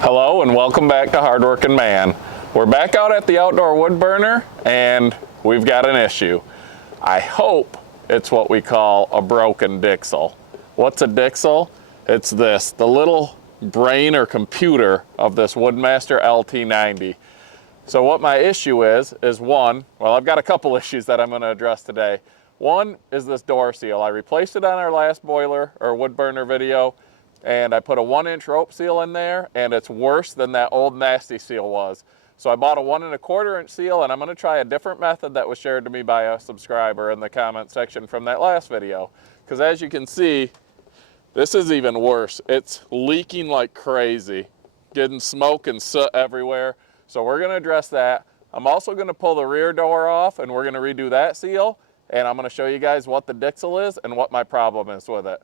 Hello and welcome back to Hardworking Man. We're back out at the outdoor wood burner and we've got an issue. I hope it's what we call a broken dixell. What's a dixell? It's this, the little brain or computer of this Woodmaster LT90. So what my issue is one, well, I've got a couple issues that I'm going to address today. One is this door seal. I replaced it on our last boiler or wood burner video, and I put a 1-inch rope seal in there, and it's worse than that old nasty seal was. So I bought a 1 1/4-inch seal, and I'm going to try a different method that was shared to me by a subscriber in the comment section from that last video. Because as you can see, this is even worse. It's leaking like crazy, getting smoke and soot everywhere. So we're going to address that. I'm also going to pull the rear door off, and we're going to redo that seal, and I'm going to show you guys what the dixell is and what my problem is with it.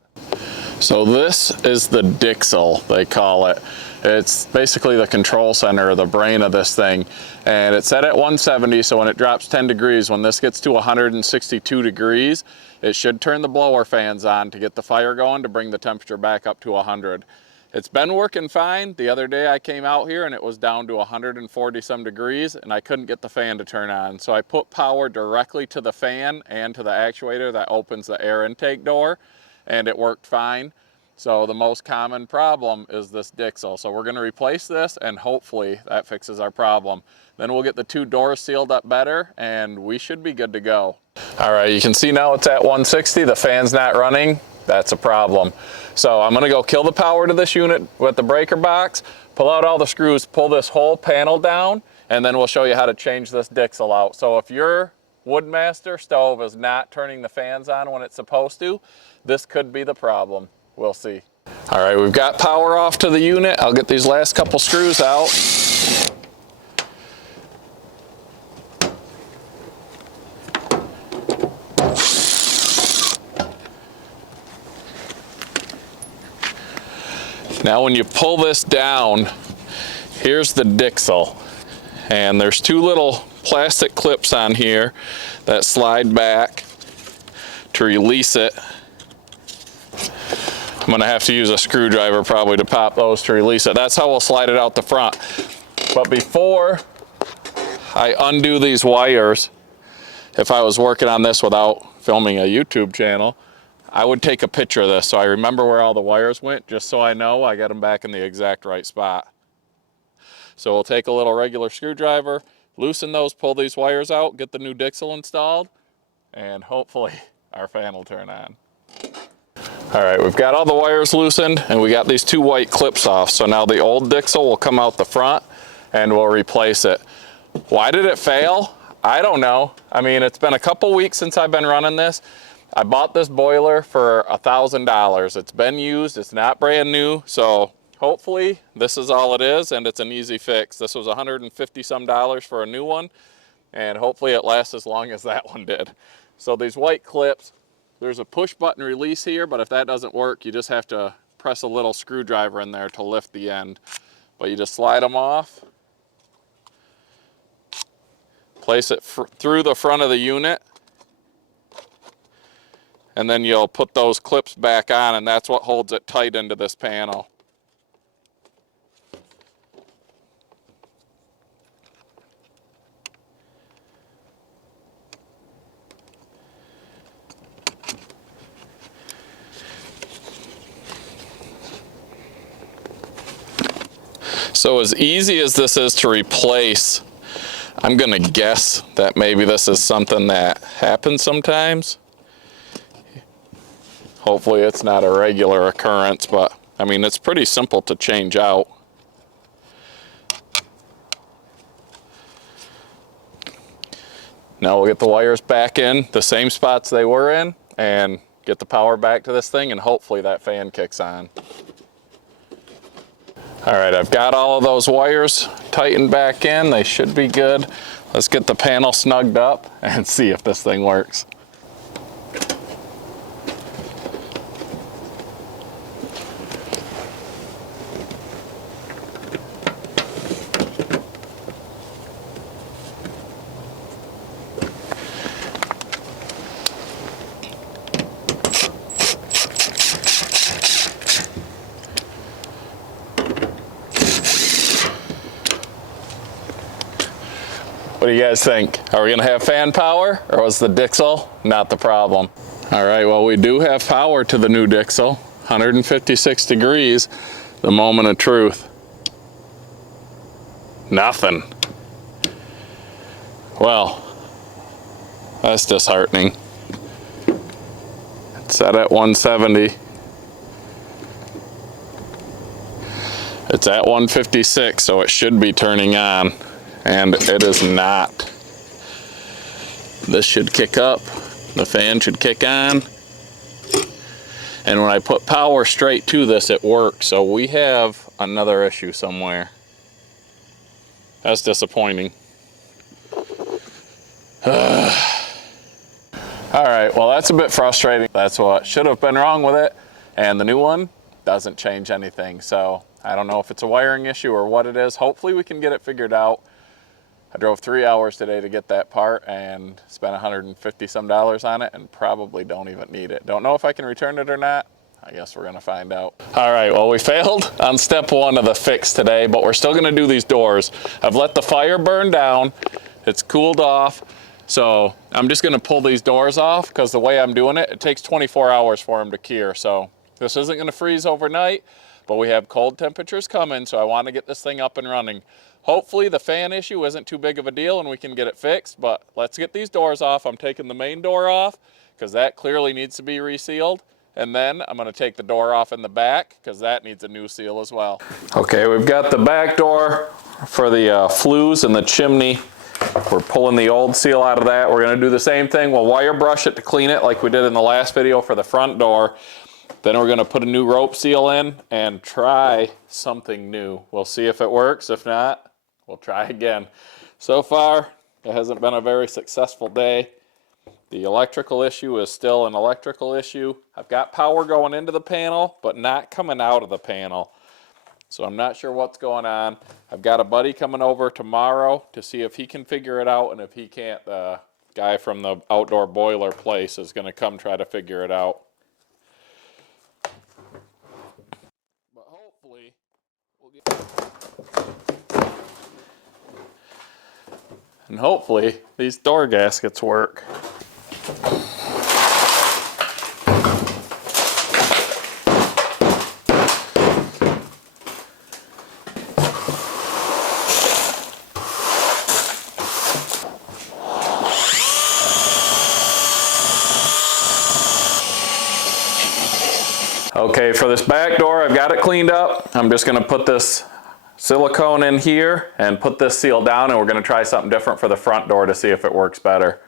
So this is the dixell, they call it. It's basically the control center, or the brain of this thing. And it's set at 170, so when it drops 10 degrees, when this gets to 162 degrees, it should turn the blower fans on to get the fire going to bring the temperature back up to 100. It's been working fine. The other day I came out here and it was down to 140 some degrees and I couldn't get the fan to turn on. So I put power directly to the fan and to the actuator that opens the air intake door, and it worked fine. So the most common problem is this dixell. So we're going to replace this and hopefully that fixes our problem. Then we'll get the two doors sealed up better and we should be good to go. All right, you can see now it's at 160. The fan's not running. That's a problem. So I'm going to go kill the power to this unit with the breaker box, pull out all the screws, pull this whole panel down, and then we'll show you how to change this dixell out. So if your Woodmaster stove is not turning the fans on when it's supposed to, this could be the problem. We'll see. All right, we've got power off to the unit. I'll get these last couple screws out. Now when you pull this down, here's the dixell. And there's two little plastic clips on here that slide back to release it. I'm gonna have to use a screwdriver probably to pop those to release it. That's how we'll slide it out the front. But before I undo these wires, if I was working on this without filming a YouTube channel, I would take a picture of this so I remember where all the wires went, just so I know I got them back in the exact right spot. So we'll take a little regular screwdriver, loosen those, pull these wires out, get the new dixell installed, and hopefully our fan will turn on. All right, we've got all the wires loosened and we got these two white clips off. So now the old dixell will come out the front and we'll replace it. Why did it fail? I don't know. I mean, it's been a couple weeks since I've been running this. I bought this boiler for $1,000. It's been used, it's not brand new. So hopefully this is all it is and it's an easy fix. This was $150 some for a new one, and hopefully it lasts as long as that one did. So these white clips, there's a push button release here, but if that doesn't work, you just have to press a little screwdriver in there to lift the end. But you just slide them off, place it through the front of the unit, and then you'll put those clips back on, and that's what holds it tight into this panel. So as easy as this is to replace, I'm gonna guess that maybe this is something that happens sometimes. Hopefully it's not a regular occurrence, but I mean, it's pretty simple to change out. Now we'll get the wires back in the same spots they were in and get the power back to this thing, and hopefully that fan kicks on. All right, I've got all of those wires tightened back in. They should be good. Let's get the panel snugged up and see if this thing works. What do you guys think? Are we gonna have fan power, or was the dixell not the problem? All right, well, we do have power to the new dixell. 156 degrees, the moment of truth. Nothing. Well, that's disheartening. It's set at 170. It's at 156, so it should be turning on, and it is not. This should kick up, the fan should kick on, and when I put power straight to this, it works. So we have another issue somewhere. That's disappointing. All right, well, that's a bit frustrating. That's what should have been wrong with it, and the new one doesn't change anything. So I don't know if it's a wiring issue or what it is. Hopefully we can get it figured out. I drove 3 hours today to get that part and spent $150 some on it, and probably don't even need it. Don't know if I can return it or not. I guess we're gonna find out. All right, well, we failed on step one of the fix today, but we're still gonna do these doors. I've let the fire burn down. It's cooled off. So I'm just gonna pull these doors off, because the way I'm doing it, it takes 24 hours for them to cure. So this isn't gonna freeze overnight, but we have cold temperatures coming, so I want to get this thing up and running. Hopefully the fan issue isn't too big of a deal and we can get it fixed, but let's get these doors off. I'm taking the main door off because that clearly needs to be resealed. And then I'm going to take the door off in the back because that needs a new seal as well. Okay, we've got the back door for the flues and the chimney. We're pulling the old seal out of that. We're going to do the same thing. We'll wire brush it to clean it like we did in the last video for the front door. Then we're going to put a new rope seal in and try something new. We'll see if it works. If not, we'll try again. So far, it hasn't been a very successful day. The electrical issue is still an electrical issue. I've got power going into the panel, but not coming out of the panel. So I'm not sure what's going on. I've got a buddy coming over tomorrow to see if he can figure it out, and if he can't, the guy from the outdoor boiler place is going to come try to figure it out. But hopefully we'll get... And hopefully these door gaskets work. Okay, for this back door, I've got it cleaned up. I'm just going to put this silicone in here and put this seal down, and we're going to try something different for the front door to see if it works better.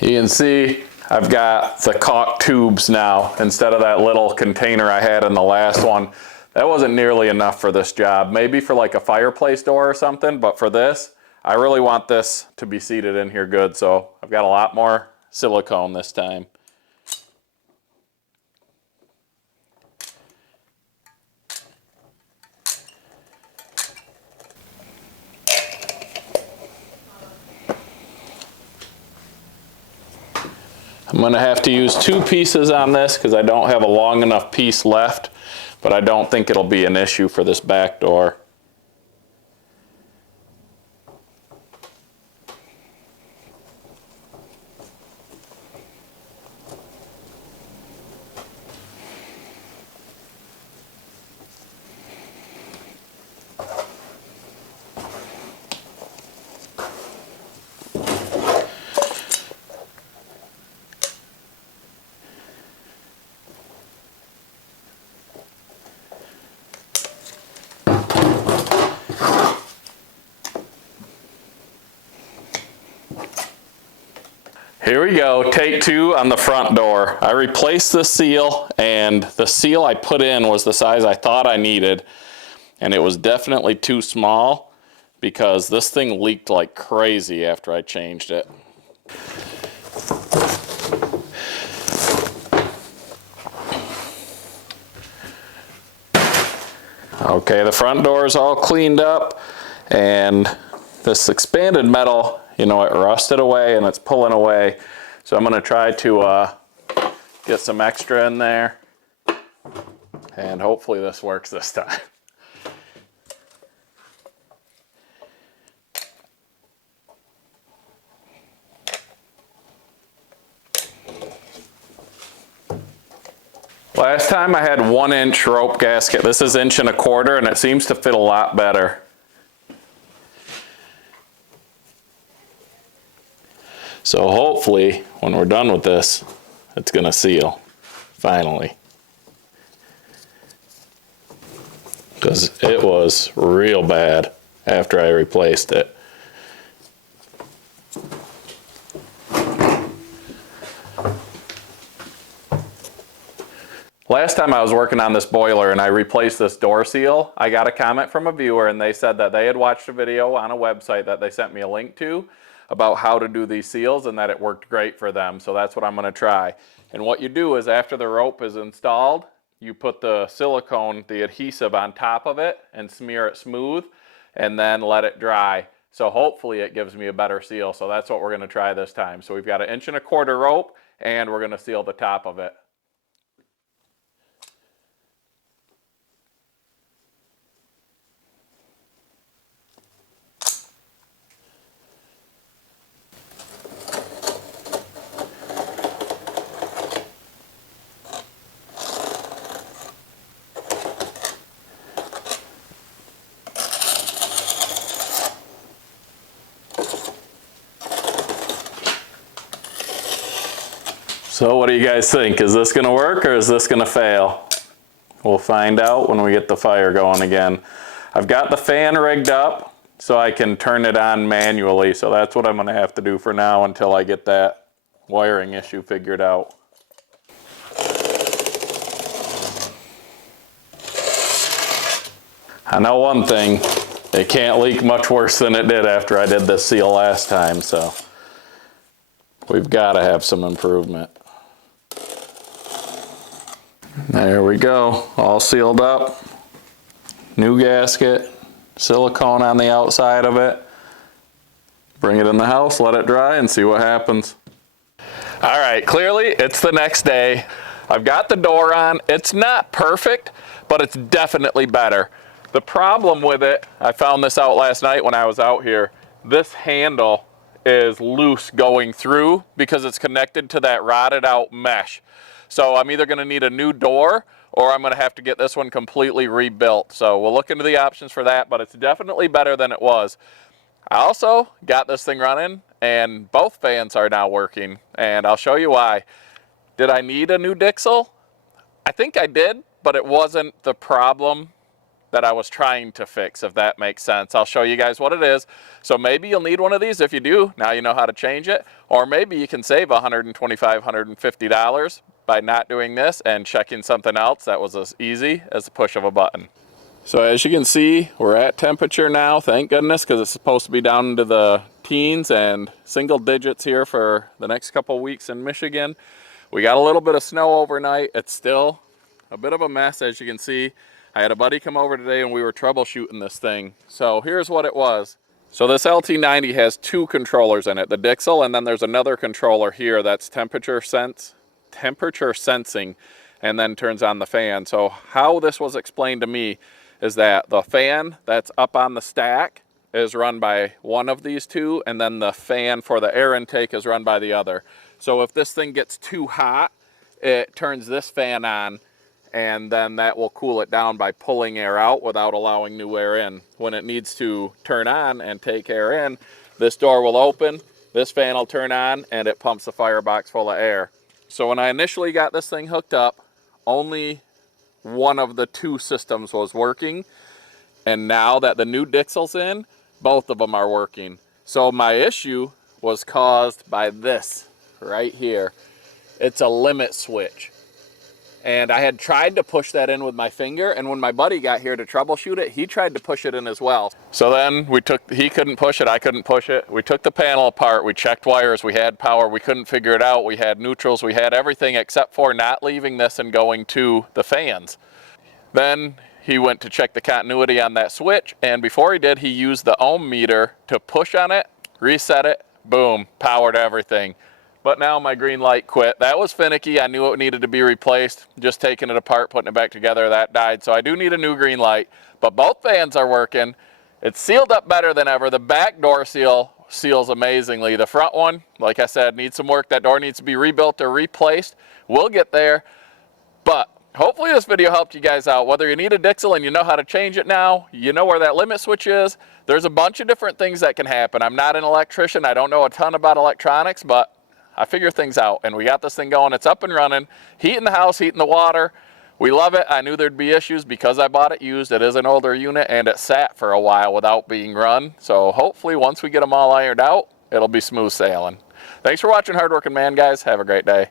You can see I've got the caulk tubes now instead of that little container I had in the last one. That wasn't nearly enough for this job. Maybe for like a fireplace door or something, but for this, I really want this to be seated in here good, so I've got a lot more silicone this time. I'm going to have to use 2 pieces on this because I don't have a long enough piece left, but I don't think it'll be an issue for this back door. Here we go, take 2 on the front door. I replaced the seal, and the seal I put in was the size I thought I needed, and it was definitely too small because this thing leaked like crazy after I changed it. Okay, the front door is all cleaned up, and this expanded metal, you know, it rusted away and it's pulling away. So I'm going to try to get some extra in there, and hopefully this works this time. last time I had 1-inch rope gasket. This is 1.25 inches, and it seems to fit a lot better. So hopefully, when we're done with this, it's gonna seal, finally. Because it was real bad after I replaced it. Last time I was working on this boiler and I replaced this door seal, I got a comment from a viewer and they said that they had watched a video on a website that they sent me a link to about how to do these seals and that it worked great for them. So that's what I'm going to try. And what you do is after the rope is installed, you put the silicone, the adhesive on top of it and smear it smooth and then let it dry. So hopefully it gives me a better seal. So that's what we're going to try this time. So we've got 1.25 inch rope and we're going to seal the top of it. So what do you guys think? Is this gonna work or is this gonna fail? We'll find out when we get the fire going again. I've got the fan rigged up so I can turn it on manually. So that's what I'm gonna have to do for now until I get that wiring issue figured out. I know one thing, it can't leak much worse than it did after I did this seal last time, so we've got to have some improvement. There we go, all sealed up. New gasket, silicone on the outside of it. Bring it in the house, let it dry, and see what happens. All right, clearly it's the next day. I've got the door on. It's not perfect, but it's definitely better. The problem with it, I found this out last night when I was out here, this handle is loose going through because it's connected to that rotted out mesh. So I'm either gonna need a new door or I'm gonna have to get this one completely rebuilt. So we'll look into the options for that, but it's definitely better than it was. I also got this thing running and both fans are now working and I'll show you why. Did I need a new dixell? I think I did, but it wasn't the problem that I was trying to fix, if that makes sense. I'll show you guys what it is. So maybe you'll need one of these. If you do, now you know how to change it. Or maybe you can save $125, $150 by not doing this and checking something else that was as easy as the push of a button. So as you can see, we're at temperature now, thank goodness, because it's supposed to be down into the teens and single digits here for the next couple weeks in Michigan. We got a little bit of snow overnight. It's still a bit of a mess, as you can see. I had a buddy come over today and we were troubleshooting this thing. So here's what it was. So this LT90 has two controllers in it, the dixell, and then there's another controller here that's temperature sensing, and then turns on the fan. So how this was explained to me is that the fan that's up on the stack is run by one of these two, and then the fan for the air intake is run by the other. So if this thing gets too hot, it turns this fan on, and then that will cool it down by pulling air out without allowing new air in. When it needs to turn on and take air in, this door will open, this fan will turn on, and it pumps the firebox full of air. So when I initially got this thing hooked up, only one of the two systems was working, and now that the new dixell's in, both of them are working. So my issue was caused by this right here. It's a limit switch. And I had tried to push that in with my finger, and when my buddy got here to troubleshoot it, he tried to push it in as well. So then he couldn't push it, I couldn't push it. We took the panel apart, we checked wires, we had power, we couldn't figure it out. We had neutrals, we had everything except for not leaving this and going to the fans. Then he went to check the continuity on that switch, and before he did, he used the ohm meter to push on it, reset it, boom, powered everything. But now my green light quit. That was finicky. I knew it needed to be replaced. Just taking it apart, putting it back together, that died. So I do need a new green light, but both fans are working. It's sealed up better than ever. The back door seals amazingly. The front one, like I said, needs some work. That door needs to be rebuilt or replaced. We'll get there, but Hopefully this video helped you guys out. Whether you need a dixell and you know how to change it now, you know where that limit switch is. There's a bunch of different things that can happen. I'm not an electrician. I don't know a ton about electronics, but I figure things out. And we got this thing going. It's up and running. Heating the house, heating the water. We love it. I knew there'd be issues because I bought it used. It is an older unit and it sat for a while without being run. So hopefully once we get them all ironed out, it'll be smooth sailing. Thanks for watching Hardworking Man, guys. Have a great day.